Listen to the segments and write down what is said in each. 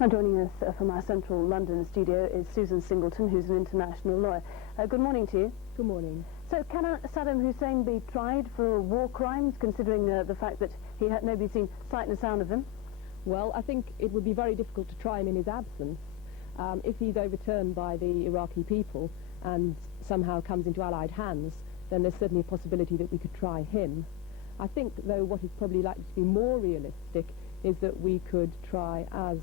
Now joining us from our central London studio is Susan Singleton, who's an international lawyer. Good morning to you. Good morning. So can Saddam Hussein be tried for war crimes, considering the fact that nobody's seen sight and sound of him? Well, I think it would be very difficult to try him in his absence. If he's overturned by the Iraqi people and somehow comes into Allied hands, then there's certainly a possibility that we could try him. I think, though, what is probably likely to be more realistic is that we could try, as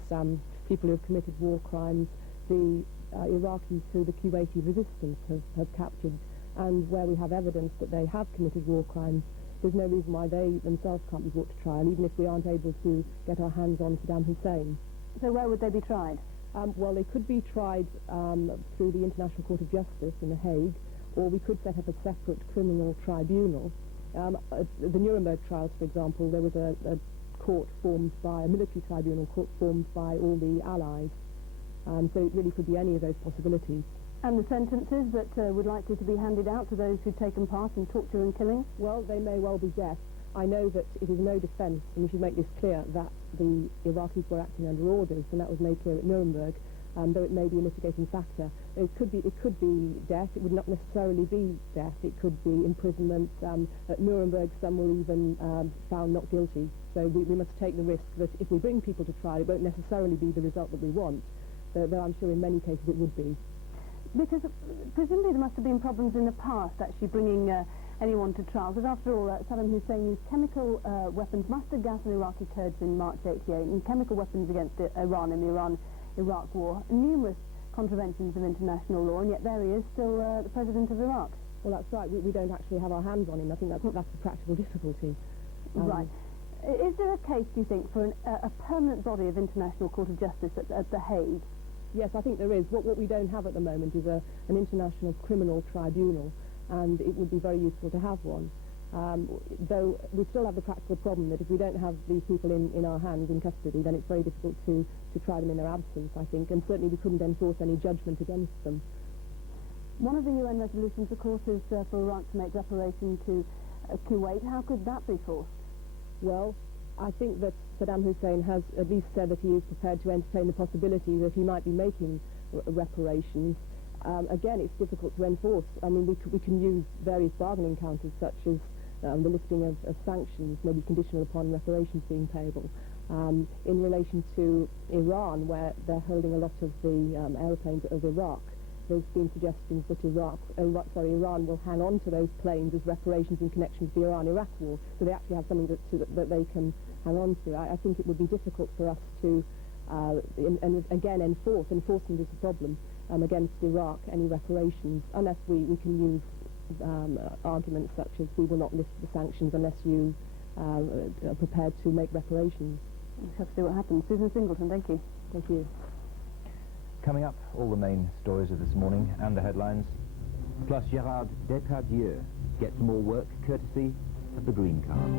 people who have committed war crimes, the Iraqis who the Kuwaiti resistance have captured, and where we have evidence that they have committed war crimes. There's no reason why they themselves can't be brought to trial, even if we aren't able to get our hands on Saddam Hussein. So where would they be tried? Well, they could be tried through the International Court of Justice in The Hague, or we could set up a separate criminal tribunal. The Nuremberg trials, for example, there was a court formed by, a military tribunal court formed by all the Allies. So it really could be any of those possibilities. And the sentences that would likely to be handed out to those who've taken part in torture and killing? Well, they may well be death. I know that it is no defence, and we should make this clear, that the Iraqis were acting under orders, and that was made clear at Nuremberg, though it may be a mitigating factor. It could be death. It would not necessarily be death. It could be imprisonment. At Nuremberg, some were even found not guilty. So we must take the risk that if we bring people to trial, it won't necessarily be the result that we want, though I'm sure in many cases it would be. Because presumably there must have been problems in the past actually bringing anyone to trial, because after all, Saddam Hussein used chemical weapons, mustard gas on Iraqi Kurds in March '88, and chemical weapons against Iran in the Iran-Iraq war, numerous contraventions of international law, and yet there he is, still the president of Iraq. Well, that's right. We don't actually have our hands on him. I think that's a practical difficulty. Right. Is there a case, do you think, for a permanent body of International Court of Justice at The Hague? Yes, I think there is. What we don't have at the moment is an international criminal tribunal, and it would be very useful to have one. Though we still have the practical problem that if we don't have these people in our hands, in custody, then it's very difficult to try them in their absence, I think, and certainly we couldn't enforce any judgment against them. One of the UN resolutions, of course, is for Iraq to make reparation to Kuwait. How could that be forced? Well, I think that Saddam Hussein has at least said that he is prepared to entertain the possibility that he might be making reparations. Again, it's difficult to enforce. I mean, we can use various bargaining counters, such as the lifting of sanctions, maybe conditional upon reparations being payable. In relation to Iran, where they're holding a lot of the aeroplanes of Iraq, there's been suggestions that Iran will hang on to those planes as reparations in connection with the Iran-Iraq war, so they actually have something that they can hang on to. I think it would be difficult for us to, again, enforcement is the problem, against Iraq, any reparations, unless we can use arguments such as we will not lift the sanctions unless you are prepared to make reparations. We'll have to see what happens. Susan Singleton, thank you. Thank you. Coming up, all the main stories of this morning and the headlines. Plus, Gérard Depardieu gets more work courtesy of the Green Card.